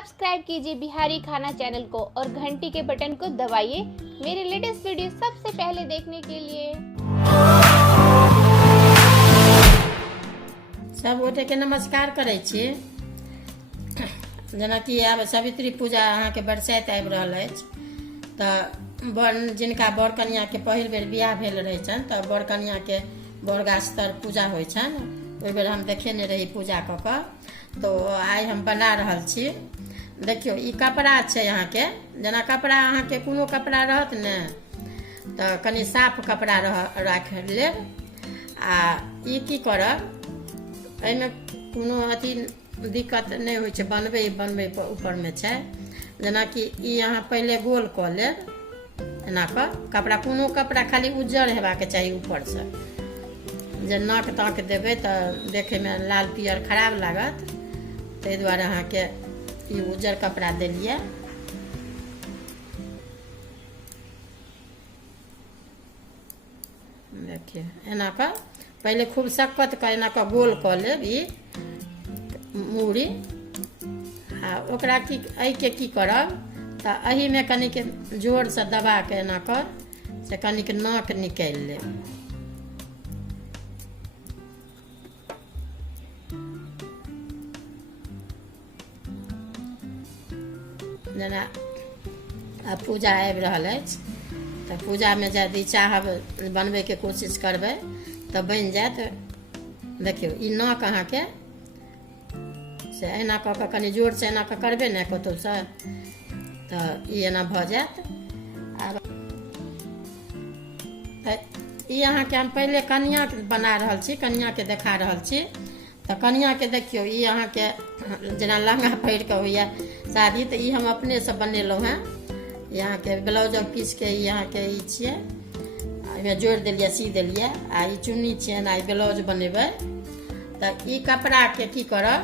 Subscribe कीजिए बिहारी खाना channel को और घंटी के बटन को दबाइए मेरे लेटेस्ट वीडियो सबसे पहले देखने के लिए। सब गोटे के नमस्कार करे छी। जेना कि आब सावित्री पूजा अहाँ के बरसाइत आबि रहल अछि तऽ जिनका बर कन्या के पहिल बेर बियाह भेल रहे छनि तऽ बर कन्या के बरगास्तर पूजा होइ छनि। ओहि बेर हम देखेने रही पूजा कऽ कऽ, तो आइ हम बना रहल छी। देखियो ई कपड़ा छै अहाँ के, जेना कपड़ा अहाँ के कोनो कपड़ा रहत ने तऽ कनी साफ कपड़ा राख लेब। आ ई की करब, एहिमे कोनो अथी दिक्कत नहीं होइ छै, बनबै ऊपर में छै। जेना कि ई अहाँ पहले गोल कऽ लेब एना कऽ कपड़ा, कोनो कपड़ा खाली उज्जर हेबाक चाही ऊपर से। जे नाक ताक देबै तऽ देखे में लाल पियर खराब लागत, ताहि दुआरे अहाँ के ई उज्जर कपड़ा देलिए। देखिए एना कऽ पहले खूब सक्कत कऽ एना कऽ गोल कऽ लेब ई मूड़ी। आ ओकरा की एहि के की करब तऽ एही में कनिक जोर से दबा के एना कऽ से कनिक नाक निकालि लेब। जेना आब पूजा आबि रहल अछि तऽ पूजा में यदि चाहब बनबै के कोशिश करबै तऽ बनि जायत। देखियौ ई नाक अहाँ के से एना कऽ कऽ कनि जोर से एना कऽ करबै ने कतौ से तऽ ई एना भऽ जायत। आब ई अहाँ के हम पहले कनिया के बना रहल छी, कनिया के देखा रहल छी। तऽ कनिया के देखियौ ई अहाँ के जेना लहंगा पहिर के होइया शादी, तऽ ई हम अपने से बनेलहुँ हैं। यहाँ के ब्लाउज पीस के यहाँ के ई छियै, एहिमे जोड़ि देलियै, सी देलियै। आ ई चुन्नी छियै, आ ई ब्लाउज बनेबै तऽ ई कपड़ा के की करब,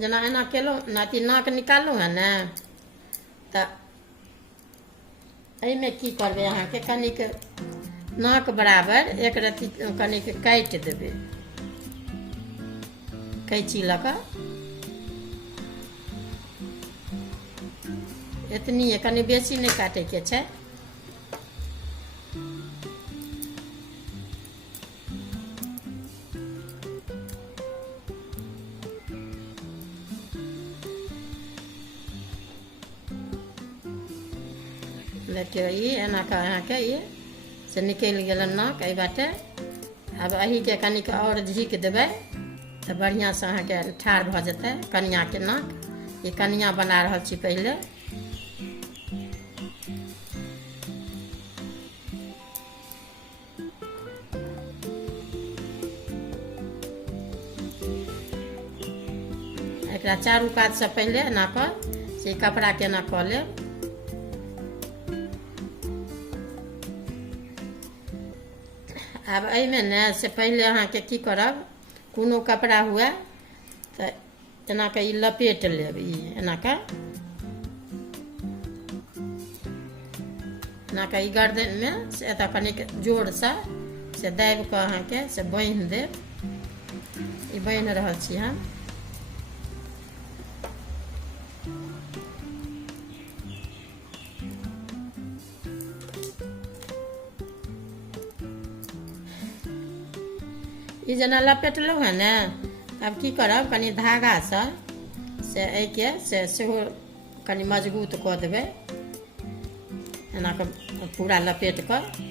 जेना एना केलहुँ ने, अथी नाक निकाललहुँ है ने, तऽ एहिमे की करबै अहाँ के कनिक नाक बराबर एक रत्ती कनिक काटि देबै कैंची लऽ कऽ। इतनी है, कनी बेसी नहीं काटे के छै। देखियो ई एना का अहाँ के ई से निकलि गेल नाक एहि बाटे। अब एही के कनिक और झीक देबै तऽ बढ़िया से अहाँ के ठाढ़ भऽ जेतै कनिया के नाक। ई कनिया बना रहल छी पहले। एकरा चारू कात से पहले एना कऽ से कपड़ा के एना कऽ लेब। आब एहिमे ने से पहले अहाँ के की करब, कोनो कपड़ा हुए तऽ एना कऽ ई लपेट लेब। ई एना कऽ ई गर्दन में से एतऽ कनिक जोर से दाबि कऽ अहाँ के से बान्हि देब। ई बान्हि रहल छी हम। ई जेना लपेटलहुँ है ने, आब की करब कनी धागा से एहि के से सेहो कनी मजबूत कऽ देबै एना कऽ पूरा लपेट कऽ।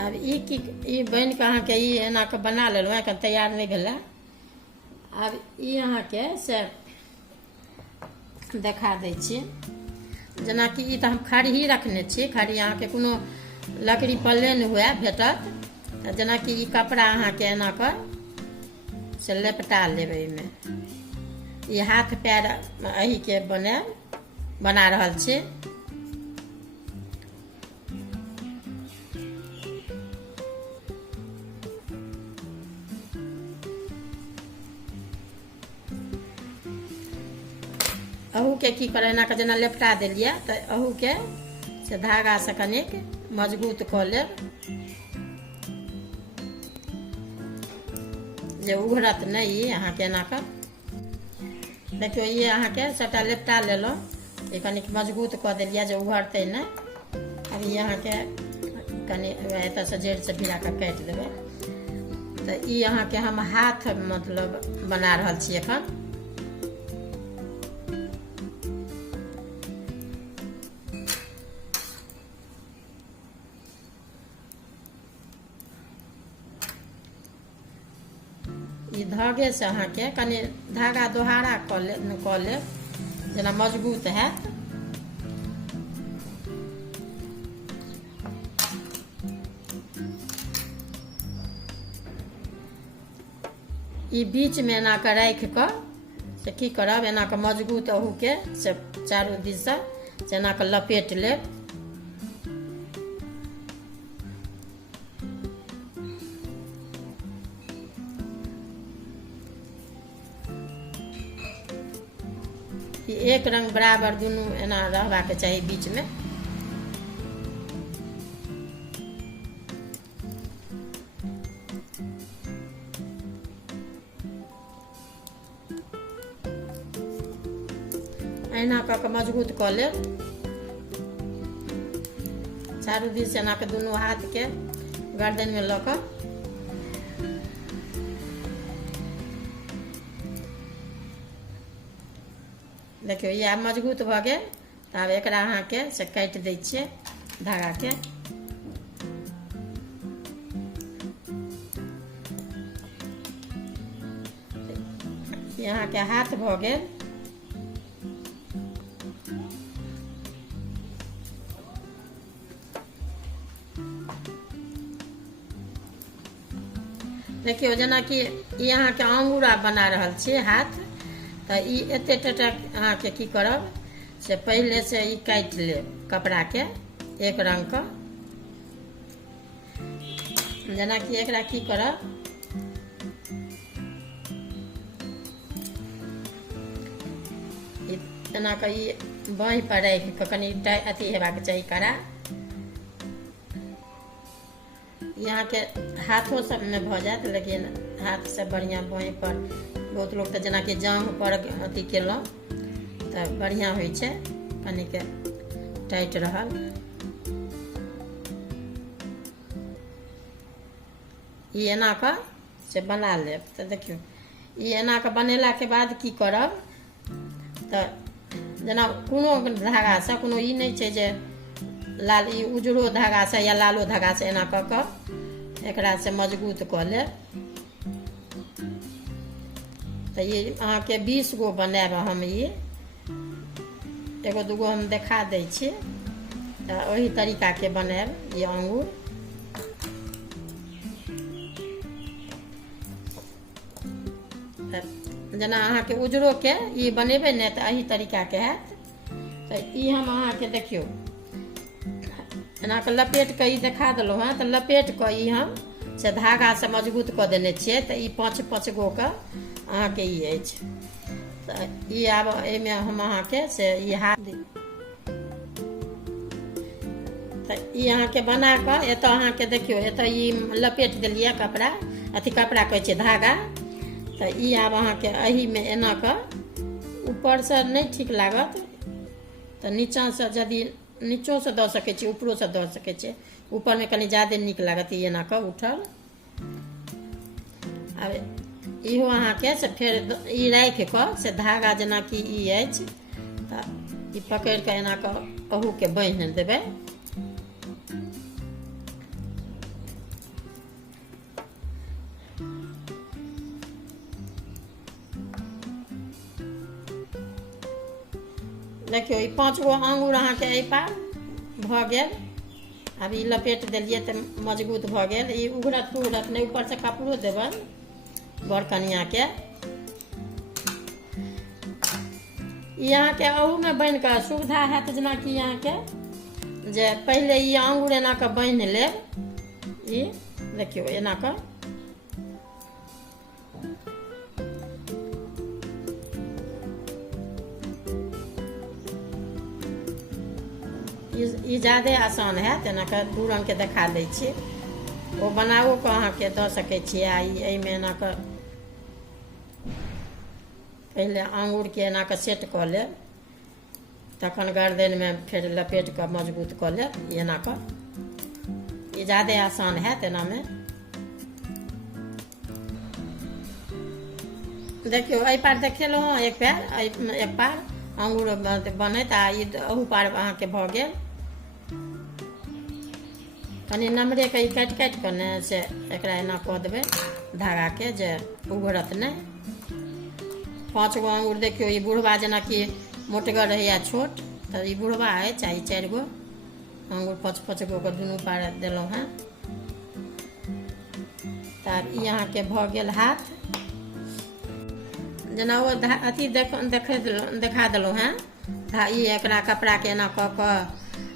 अब ई बन के अहाँ के ई एना के बना लेलहुँ, एखन तैयार नहीं भेला। अब ई अहाँ के से देखा दै छी। जेना कि ई तऽ हम खड़ही रखने छी, खड़ही अहाँ के कोनो लकड़ी प्लेन हुए भेटत तऽ जेना कि ई कपड़ा अहाँ के एना कर से लेपटा लेबै। एहिमे ई हाथ पैर एही के बना रहल छी। अहू के की करे एना के जेना लेपटा देलिए तो अहू के से धागा से कनिक मजबूत कऽ लेब जे उघड़त नहीं ई अहाँ के एना के देखियो ये अहाँ के सबटा लेपटा लेलो ये कनिक मजबूत कऽ देलिए जे उघड़ते नहीं। अब ये अहाँ के कनि एतऽ से जड़ से भिड़ा के काटि देबै तो ई अहाँ के हम हाथ मतलब बना रहल छी एखन। ई धागे से अहाँ के कनि धागा दोहारा कऽ लेब जेना मजबूत हैत। ई बीच में एना के राखि कऽ से की करब एना के मजबूत अहू के से चारू दिस से एना के लपेट लेब। एक रंग बराबर दुनू एना रहबाक चाही बीच में। एना कऽ के मजबूत कऽ लेब चारू दिस एना के दुनू हाथ के गर्दन में लऽ कऽ। देखियो ये आब मजबूत भऽ गेल तऽ आब एकरा अहाँ के से काटि दै छियै धागा के। यहाँ के हाथ भऽ गेल। देखियो जेना कि ई अहाँ के अंगूरा बना रहल छी हाथ तो ई एते टटक अहाँ के की करब से पहले से ई काट लेब कपड़ा के एक रंग का। जेना कि एकरा की करब एना के ई बाँहि पर राखि कऽ कनि अथी हेबाक चाही कड़ा। यहाँ के हाथों सब में भ जात लेकिन हाथ से बढ़िया बाँहि पर बहुत लोग तो जेना कि जांघ पर अथी केलहुँ तो बढ़िया होइ छै कनि के टाइट रहल। ई एना के से बना लेब तो देखियो ई एना के बनेला के बाद की करब तो जेना कोनो धागा से कोनो ई नहीं छै जे लाल ई उजरो धागा से या लालो धागा से एना कऽ कऽ एकरा से मजबूत कऽ लेब। तो ये अहाँ के 20 गो बनाब हम ये एगो दूगो हम देखा दै छी तो वही तरीका के बनाब ये अंगूर। जेना अहाँ के उजरो के ई बनेबे ने तो यही तरीका के हैत। तो ई हम अहाँ के देखियो एना के लपेट के ई देखा देलहुँ हैं तो लपेट के ई हम से धागा से मजबूत कऽ देने छियै तो ई 5-5 गो के अहाँ के ई अछि। तो ई आब एहिमे हम अहाँ के से ई हाथ तो ई अहाँ के बना कऽ एतऽ अहाँ के देखियो एतऽ ई लपेट देलियै कपड़ा अथी कपड़ा कहै छै धागा। तो ई आब अहाँ के एही में एना कऽ ऊपर से नहीं ठीक लागत तो नीचा से यदि नीचों से दऽ सकै छी ऊपरों से दऽ सकै छी ऊपर में कनि ज्यादे नीक लागत ई एना कऽ उठल। आब इहो अहाँ के से फेर ई राखि कऽ से धागा जेना कि ई अछि तो ई पकड़ि कऽ एना कऽ अहू के बान्हि देबै। देखियो ई 5 गो अंगूर अहाँ के एहि पार भऽ गेल। अब ई लपेट देलिए तो मजबूत भऽ गेल। ई उघड़त पुघड़त नहीं ऊपर से कपड़ो देबन बड़ कनिया के। ई अहाँ के अहू में बान्हि कऽ सुविधा हैत जेना कि अहाँ के जे पहले ई अंगूर एना कऽ बान्हि लेब। ई देखियो एना कऽ ई ज़्यादे आसान है, तेना के दू रंग के देखा दै छियै। वो बनाओ के अहाँके दऽ सकै छियै। आ एहिमे एना के पहिले अंगूरके एना के सेट कऽ लेब, तखन गर्दनिमे फेर लपेट कऽ मजबूत कऽ लेब। एना कऽ ई ज़्यादे आसान है। तेनामे देखियो, एहि पार देखेलहुँ एक पैर, एक पार अंगूर बनैत, आ ई अहू पार अहाँके भऽ गेल। कनि नम्बरे के ई काटि काटि कऽ ने से एकरा एना कऽ देबै धागाके, जे उघड़त नहि। 5 गो अंगूर देखियो, ई बुढ़वा जेनाकि मोटगर रहैया छोट, तऽ ई बुढ़वा अछि। आ ई 4 गो अंगूर 5 गो के दुनू पार देलहुँ हेँ। तब ई अहाँके भऽ गेल हाथ। जेना ओ अथी देखा देलहुँ हेँ। ई एकरा कपड़ाके एना कऽ कऽ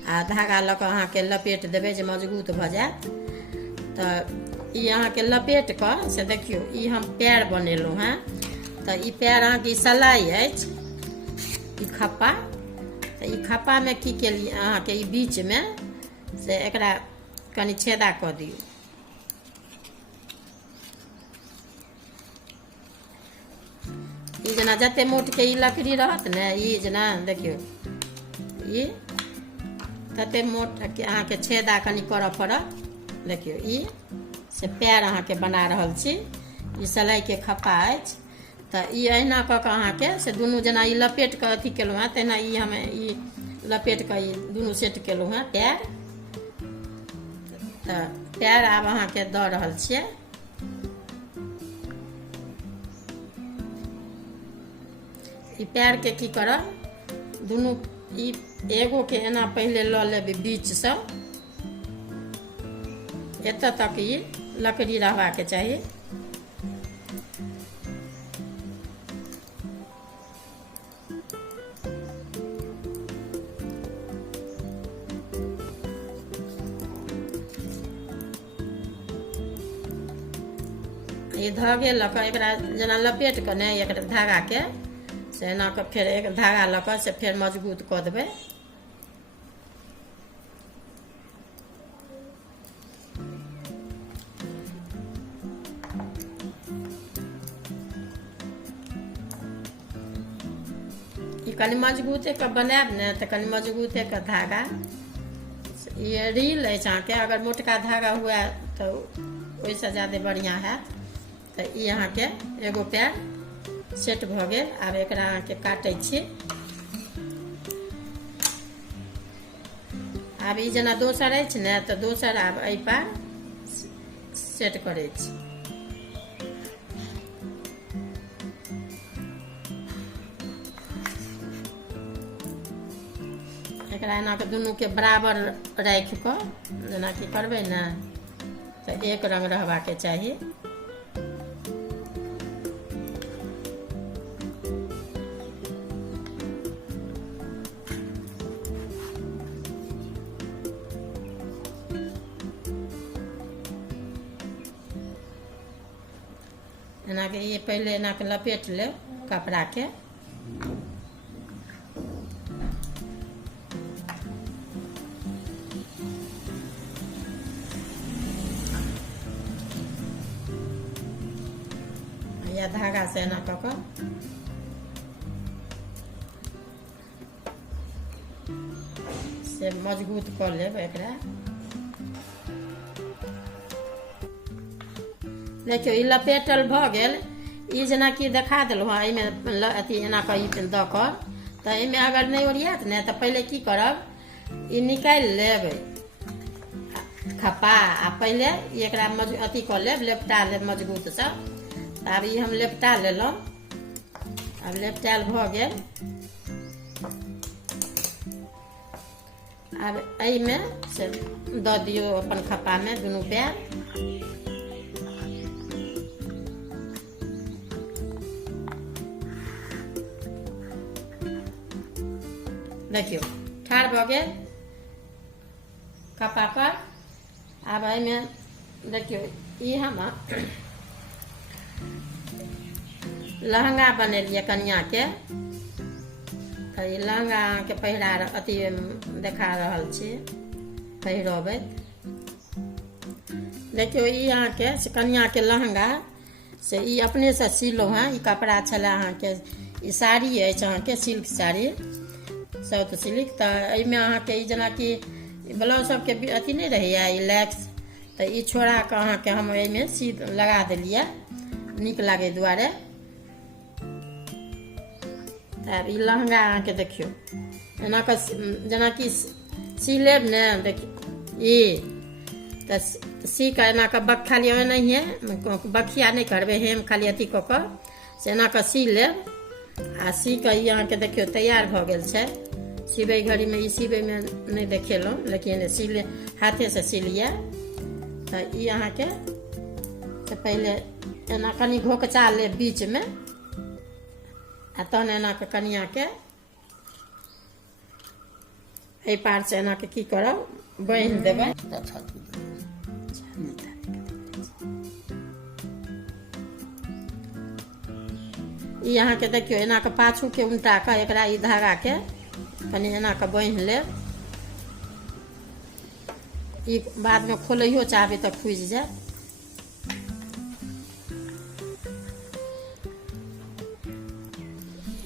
आ धागा लऽ कऽ अहाँके लपेट देबै, जे मजबूत भऽ जायत। तऽ ई अहाँके लपेट कऽ से देखियौ, ई हम पैर बनेलहुँ हेँ। तऽ ई पैर अहाँके ई सलाई अछि, ई खप्पा। तऽ ई खप्पामे की केलियै अहाँके, ई बीचमे से एकरा कनि छेदा कऽ दियौ। ई जेना जते मोटके ई लकड़ी रहत ने, ई जेना देखियौ, ई तते मोट के अहाँके छेदा कनि करऽ पड़त। देखियौ, ई से पैर अहाँके बना रहल छी। ई सलाइके खप्पा अछि। तऽ ई अहिना कऽ कऽ अहाँके से दुनू जेना ई लपेट कऽ अथी केलहुँ हेँ, तेना ई हमे ई लपेट कऽ ई दुनू सेट केलहुँ हेँ पैर। तऽ पैर आब अहाँके दऽ रहल छियै। ई पैर के की करब, दुनू ई एगो के एना पहिले लऽ लेबै बीचसँ, एतऽ तक ई लकड़ी रहबाक चाही। ई धागे लऽ कऽ एकरा जेना लपेट कऽ ने एकरा धागाके से एना कऽ फेर एक धागा लऽ कऽ से फेर मजबूत कऽ देबै। ई कनि मजबूते के बनायब ने, तऽ कनि मजबूते के धागा। ई रील अछि अहाँके, अगर मोटका धागा हुए तऽ ओहिसँ ज्यादा बढ़िआँ हैत। तऽ ई अहाँके एगो पैर सेट भऽ गेल। आब एकरा अहाँके काटै छी। आब ई जेना दोसर अछि ने, तऽ दोसर आब एहि पार सेट करै छी। एकरा एना के दुनू के बराबर राखि कऽ जेना कि करबै ने, तऽ एक रंग रहबाक चाही। एना के ये पहले एना के लपेट ले कपड़ा के। या धागा से एना कऽ कऽ से मजबूत कऽ लेब एकरा। देखियो ई लपेटल भऽ गेल। ई जेना कि देखा देलहुँ हँ, एहिमे अथी एना कऽ ई दऽ कऽ, तऽ एहिमे अगर नहि ओरियात ने तऽ पहिले की करब, ई निकालि लेब खप्पा, आ पहिले एकरा अथी कऽ लेब, लेपटा लेब मजबूतसँ। आब ई हम लेपटा लेलहुँ। आब लेपटायल भऽ गेल। आब एहिमे से दऽ दियौ अपन खप्पामे दुनू पैर। देखियो ठाढ़ भऽ गेल खप्पा पर। आब एहिमे देखियो ई हम लहंगा बनेलिए कनिया के, तऽ ई लहंगा अहाँके पहिरा अथी देखा रहल छी पहिरबैत। देखियौ ई अहाँके से कनियाँके लहंगा से ई अपनेसँ सिलहुँ हँ। ई कपड़ा छलै अहाँके, ई साड़ी अछि अहाँके सिल्क साड़ी साउथ सिल्क। तऽ एहिमे अहाँके ई जेनाकि ब्लाउज सबके अथी नहि रहैए ई लैक्स, तऽ ई छोड़ा कऽ अहाँके हम एहिमे सी लगा देलियै नीक लागै दुआरे। तब ई लहंगा अहाँके देखियौ एना कऽ जेनाकि सी लेब ने, देखियौ ई तऽ सी कऽ एना कऽ खाली ओनाहिए बखिया नहि करबै, हेम खाली अथी कऽ कऽ से एना कऽ सी लेब। आ सी कऽ ई अहाँके देखियौ तैयार भऽ गेल छै। सिबै घड़ीमे ई सिबैमे नहि देखेलहुँ, लेकिन सिले हाथेसँ सिलिए। तऽ ई अहाँके से पहिले एना कनि घोकचा लेब बीचमे, आ तहन एना कऽ कनियाँके एहि पारसँ एना कऽ की करब बान्हि देबै। ई अहाँके देखियौ एना कऽ पाछूके उल्टा कऽ एकरा ई धागाके कनि एना कऽ बान्हि लेब। ई बादमे खोलैयो चाहबै तऽ खुजि जायत।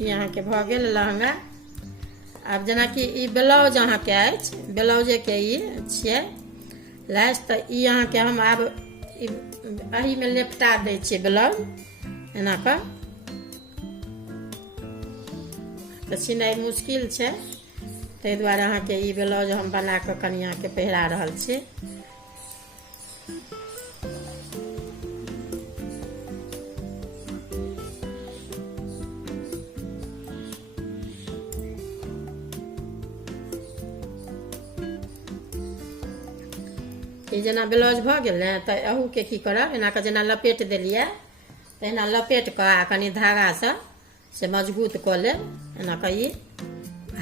ई अहाँके भऽ गेल लहंगा। आब जेनाकि ई ब्लाउज अहाँके अछि, ब्लाउजेके ई छियै लैस, तऽ ई अहाँके हम आब एहीमे लेपटा दै छियै ब्लाउज एना कऽ। तऽ सिनाइ मुश्किल छै, ताहि दुआरे अहाँके ई ब्लाउज हम बना कऽ कनियाँके पहिरा रहल छी। ई जेना ब्लाउज भऽ गेल ने, तऽ अहूके की करब एना कऽ जेना लपेट देलियै तहिना लपेट कऽ आ कनि धागासँ से मजबूत कऽ लेब। एना कऽ ई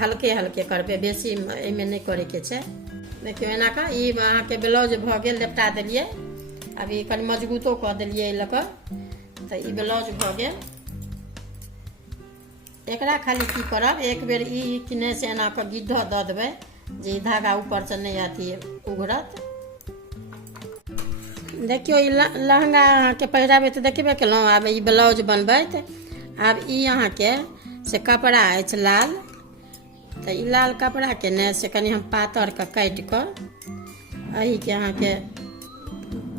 हल्के हल्के करबै, बेसी एहिमे नहि करैके छै। देखियौ एना कऽ ई अहाँके ब्लाउज भऽ गेल, लेपटा देलियै। आब ई कनि मजबूतो कऽ देलियै एहि लऽ कऽ, तऽ ई ब्लाउज भऽ गेल। एकरा खाली की करब एक बेर ई किने से एना कऽ गिद्धऽ दऽ देबै जे ई धागा ऊपरसँ नहि अथी उघड़त। देखियौ ई लहंगा अहाँके पहिराबै तऽ देखबे केलहुँ। आब ई ब्लाउज बनबैत, आब ई अहाँके से कपड़ा अछि लाल, तऽ ई लाल कपड़ाके ने से कनि हम पातर कऽ काटि कऽ एहिके अहाँके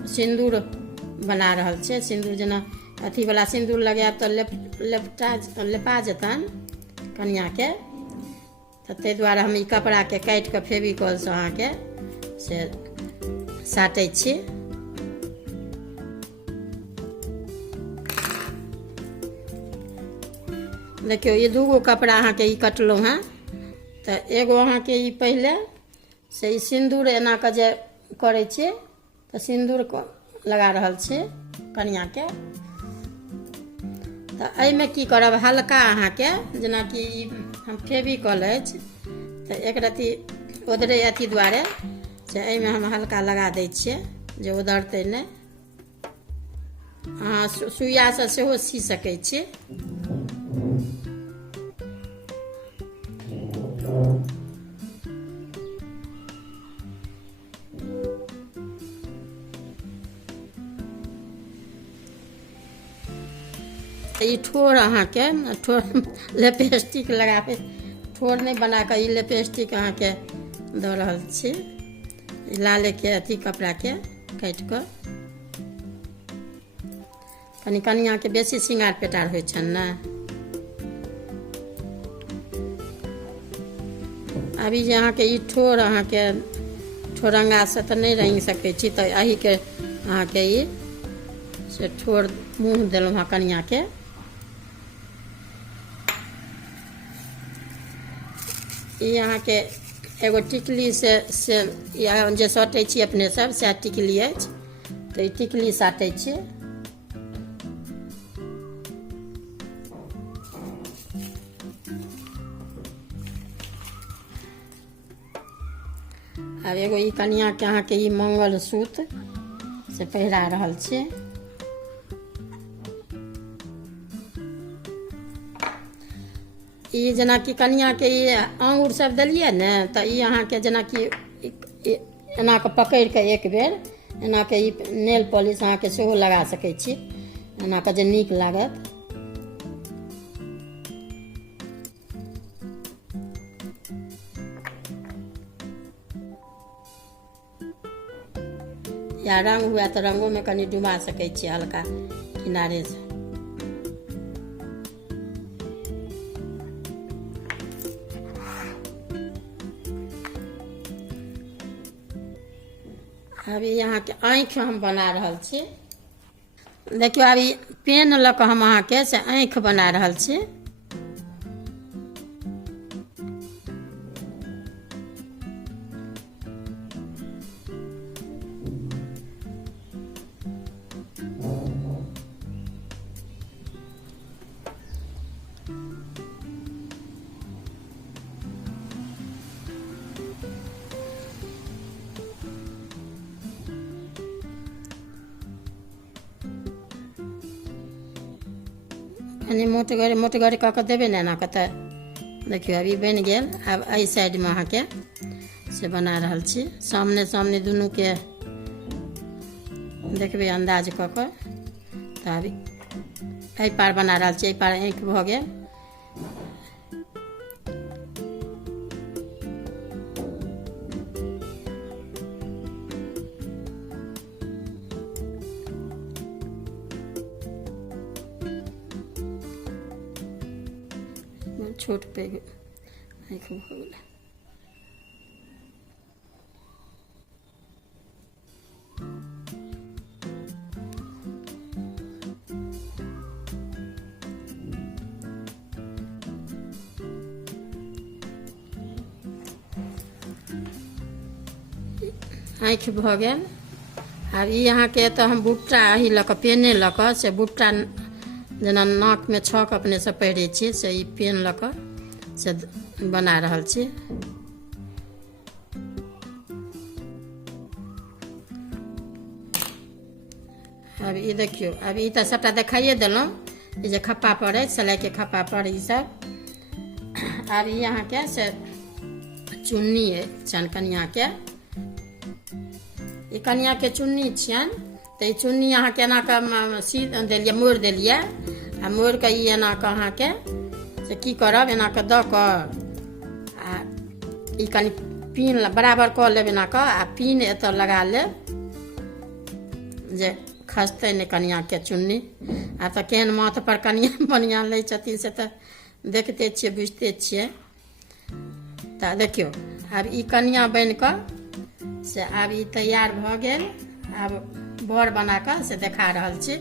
सिन्दूर बना रहल छियै। सिन्दूर जेना अथीवला सिन्दूर लगायब तऽ लेपा जेतनि कनियाँके, तऽ ताहि दुआरे हम ई कपड़ाके काटि कऽ फेविकॉलसँ अहाँके से साटै छी। देखियौ ई दूगो कपड़ा अहाँके ई कटलहुँ हँ। तऽ एगो अहाँके ई पहिले से ई सिन्दूर एना कऽ जे करै छियै, तऽ सिन्दूर लगा रहल छी कनियाँके। तऽ एहिमे की करब हल्का अहाँके जेनाकि ई हम फेविकॉल अछि, तऽ एक रत्ती ओदरै अथी दुआरे से एहिमे हम हल्का लगा दै छियै जे ओदरतै नहि। अहाँ सुइयासँ सेहो सी सकै छी। ई ठोर अहाँके ठोर लिपस्टिक लगाबै, ठोर नहि बना कऽ ई लिपस्टिक अहाँके दऽ रहल छी लालेके अथी कपड़ाके काटि कऽ। कनि कनियाँके बेसी श्रृंगार पेटार होइ छनि ने। अभी जे अहाँके ई ठोर अहाँके ठोरंगासँ तऽ नहि रंगि सकै छी, तऽ एहीके अहाँके ई से ठोर मुँह देलहुँ हँ कनियाँके। ई अहाँके एगो टिकली से जे सटै छी अपने सब सएह टिकली अछि, तऽ ई टिकली साटै छी। आब एगो ई कनियाँके अहाँके ई मंगलसूत्र से पहिरा रहल छी। ई जेनाकि कनियाँके ई अंगूर सब देलियै ने तऽ ई अहाँके जेनाकि एना कऽ पकड़ि कऽ एक बेर एना कऽ ई नेल पॉलिश अहाँके सेहो लगा सकै छी, एना कऽ जे नीक लागत। या रंग हुए तऽ रंगो में कनि डुबा सकै छी हल्का किनारे से। अभी यहाँ के आँखि हम बना रहल छी। देखियो अभी पेन लऽ कऽ हम अहाँके से आँखि बना रहल छी। कनि मोटगर कऽ कऽ देबै ने एना कऽ तऽ देखियौ अभी बनि गेल। आब एहि साइडमे अहाँके से बना रहल छी, सामने सामने दुनूके देखबै अंदाज कऽ कऽ। तऽ अभी एहि पार बना रहल छी, एहि पार आँखि भऽ गेल। छोट पैघ आँखि भऽ गेलै। आँखि भऽ गेल। आब ई अहाँके तऽ हम बुट्टा एही लऽ कऽ पेने लऽ कऽ से बुट्टा जेना नाकमे छक अपने से पहिरै छी से ई पेन लऽ कऽ से बना रहल छी। अब ई देखियो अब ई तऽ सबटा देखाइए देलहुँ, ई जे खप्पा पर अछि सिलाइके खप्पा पर ई सब। आब ई अहाँके से चुन्नी छनि कनियाँके, ई कनियाँके चुन्नी छियनि। तऽ ई चुन्नी अहाँके एना कऽ सी देलियै, मोड़ि देलियै आ मोड़ि कऽ ई एना कऽ अहाँके से की करब एना कऽ दऽ कऽ आ ई कनि पिन बराबर कऽ लेब एना कऽ आ पिन एतऽ लगा लेब जे खसतै नहि कनियाँके चुन्नी। आ तऽ केहन माथ पर कनियाँ बनियाँ लै छथिन से तऽ देखते छियै बुझिते छियै। तऽ देखियौ आब ई कनियाँ बनि कऽ से आब ई तैयार भऽ गेल। आब बर बना कऽ से देखा रहल छी।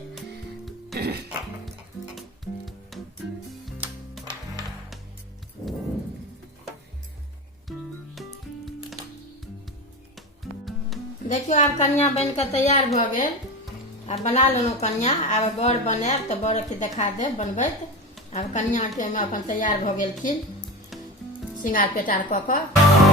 देखियो आब कनिया बन कऽ तैयार भऽ गेल। आब बना लेलहुँ कनिया। आब बर बनायब तऽ बरके देखा देब बनबैत। आब कनियाके अपन तैयार भऽ गेलखिन श्रृंगार पेटार कऽ कऽ।